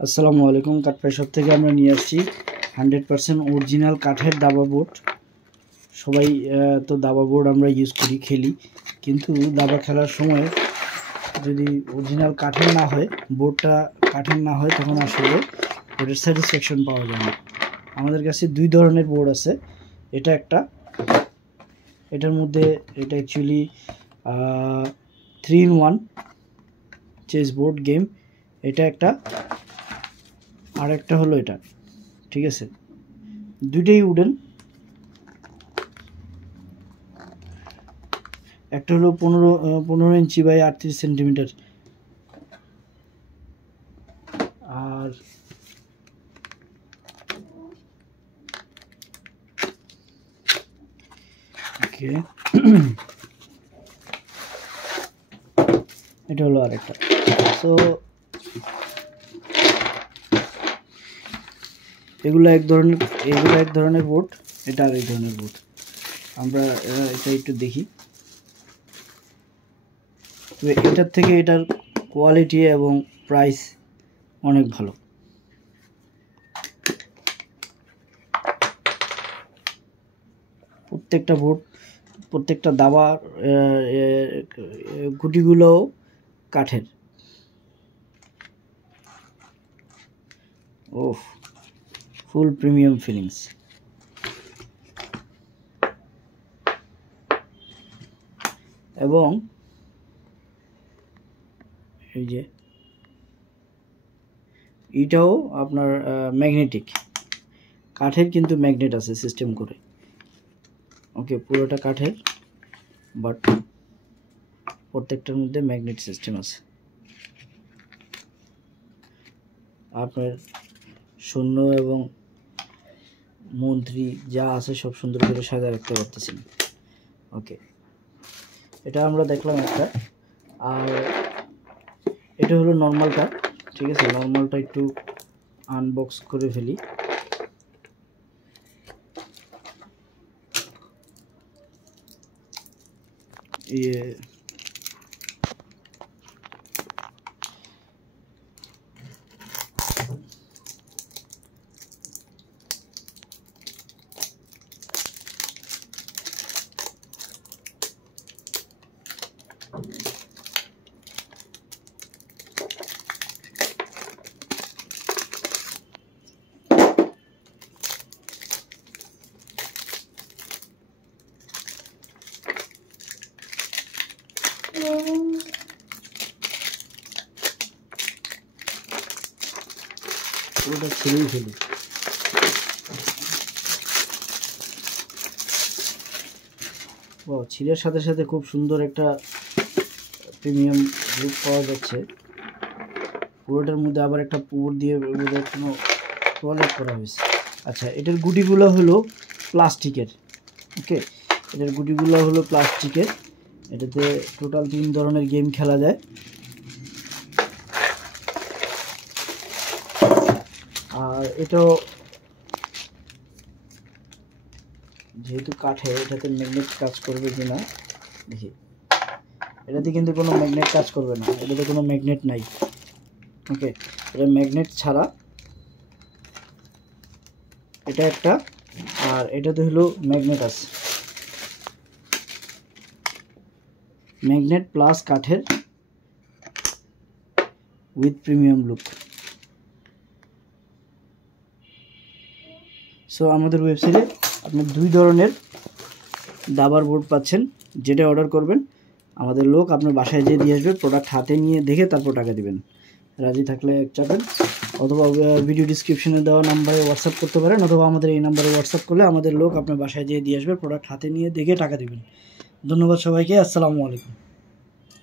আসসালামু আলাইকুম। কাঠপাই শপ থেকে আমরা নিয়ে আসছি 100% অরিজিনাল কাঠের দাবা বোর্ড। সবাই তো দাবা বোর্ড আমরা ইউজ করি, খেলি, কিন্তু দাবা খেলার সময় যদি অরিজিনাল কাঠের না হয়, বোর্ডটা কাঠের না হয়, তখন আসলে বোর্ডের স্যাটিসফ্যাকশন পাওয়া যায় না। আমাদের কাছে দুই ধরনের বোর্ড আছে। এটা একটা, এটার মধ্যে এটা actually 3-in-1 chess board game, এটা একটা, আর একটা হলো এটা। ঠিক আছে, দুইটাই উডেন। একটা হলো 15 ইঞ্চি বাই 38 সেন্টিমিটার, আর ওকে এটা হলো আরেকটা। সো এগুলো এক ধরনের বোর্ড, এটা আরেক ধরনের বোর্ড। আমরা এটা একটু দেখি। এটার থেকে এটার কোয়ালিটি এবং প্রাইস অনেক ভালো। প্রত্যেকটা বোর্ড, প্রত্যেকটা দাবার গুটিগুলো কাঠের। ওহ, ফুল প্রিমিয়াম ফিলিংস। এবং এই যে এটাও আপনার ম্যাগনেটিক কাঠের, কিন্তু ম্যাগনেট আছে সিস্টেম করে। ওকে, পুরোটা কাঠের, বাট প্রত্যেকটার মধ্যে ম্যাগনেট সিস্টেম আছে। আপনার সৈন্য এবং মন্ত্রী যা আছে সব সুন্দর করে সাজা রাখতে পারতেছেন। ওকে, এটা আমরা দেখলাম একটা। আর এটা হলো নর্মালটা। ঠিক আছে, নর্মালটা একটু আনবক্স করে ফেলি। পুরোটা ছেড়েই ফেলি। ও, ছিলের সাথে সাথে খুব সুন্দর একটা প্রিমিয়াম লুক পাওয়া যাচ্ছে। পুরোটার মধ্যে আবার একটা পুর দিয়ে কোনো টয়লেট করা হয়েছে। আচ্ছা, এটার গুটিগুলো হলো প্লাস্টিকের। ওকে, এটার গুটিগুলো হলো প্লাস্টিকের। এটাতে টোটাল 3 ধরনের গেম খেলা যায়। আর এটাও যেহেতু কাঠে, এটাতে ম্যাগনেট কাজ করবে কিনা দেখি। এটাতে কিন্তু কোনো ম্যাগনেট কাজ করবে না, এটাতে কোনো ম্যাগনেট নাই। ওকে, এটা ম্যাগনেট ছাড়া। এটা একটা, আর এটাতে হলো ম্যাগনেট আছে, ম্যাগনেট প্লাস কাঠের উইথ প্রিমিয়াম লুক। সো আমাদের ওয়েবসাইটে আপনি 2 ধরনের দাবার বোর্ড পাচ্ছেন। যেটা অর্ডার করবেন আমাদের লোক আপনার বাসায় যেয়ে দিয়ে আসবে। প্রোডাক্ট হাতে নিয়ে দেখে তারপর টাকা দিবেন। রাজি থাকলে চাপেন, অথবা ভিডিও ডিসক্রিপশনে দেওয়া নাম্বারে হোয়াটসঅ্যাপ করতে পারেন, অথবা আমাদের এই নাম্বারে হোয়াটসঅ্যাপ করলে আমাদের লোক আপনার বাসায় যেয়ে দিয়ে আসবে। প্রোডাক্ট হাতে নিয়ে দেখে টাকা দিবেন। ধন্যবাদ সবাইকে। আসসালামু আলাইকুম।